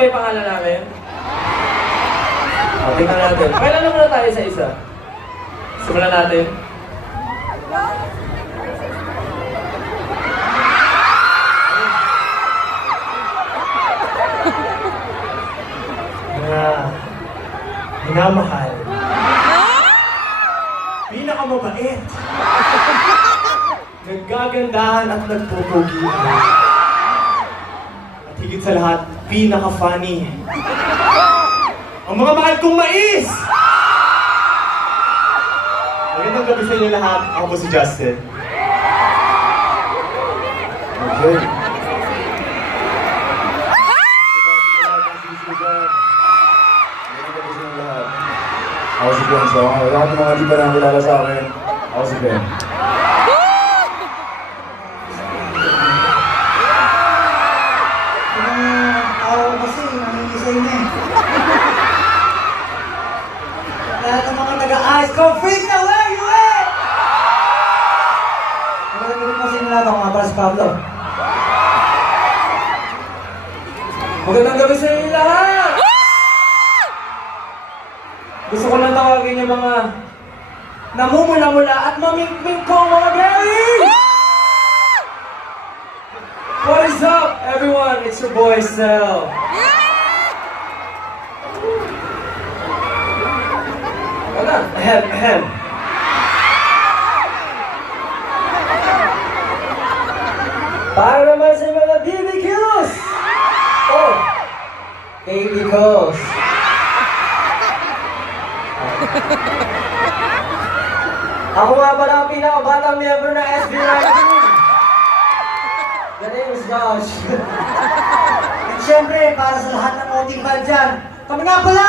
ba yung pangalan namin? O, tingnan natin. Kailan na muna tayo sa isa? Simulan natin. Minamahal. Pinakamabait. Naggagandahan at nagpupugihan. At higit sa lahat, pinaka-funny. Ang mga mahal kong mais! Magandang gabi sa inyo lahat. Ako po si Justin. Okay. Ako si Ben. So, lahat ng mga di pa nakilala sa akin, ako si Ben. Ako kasi, nangingisay na eh. Lahat ng mga taga-ice ko, freak na, where you at? Magandang po sa inyo lahat, ako nga pala si Pablo. Magandang gabi sa inyo lahat! Gusto ko lang tawagin yung mga namumula-mula at mamingming ko mga berries! What is up, everyone? It's your boy, Sel. Wala, ahem. Para naman sa mga BBQs! Oh, BBQs. Ako nga pala ang pinakabatang member ng SB19. The name is Josh. At syempre, para sa lahat ng outing fan dyan, kami nga pala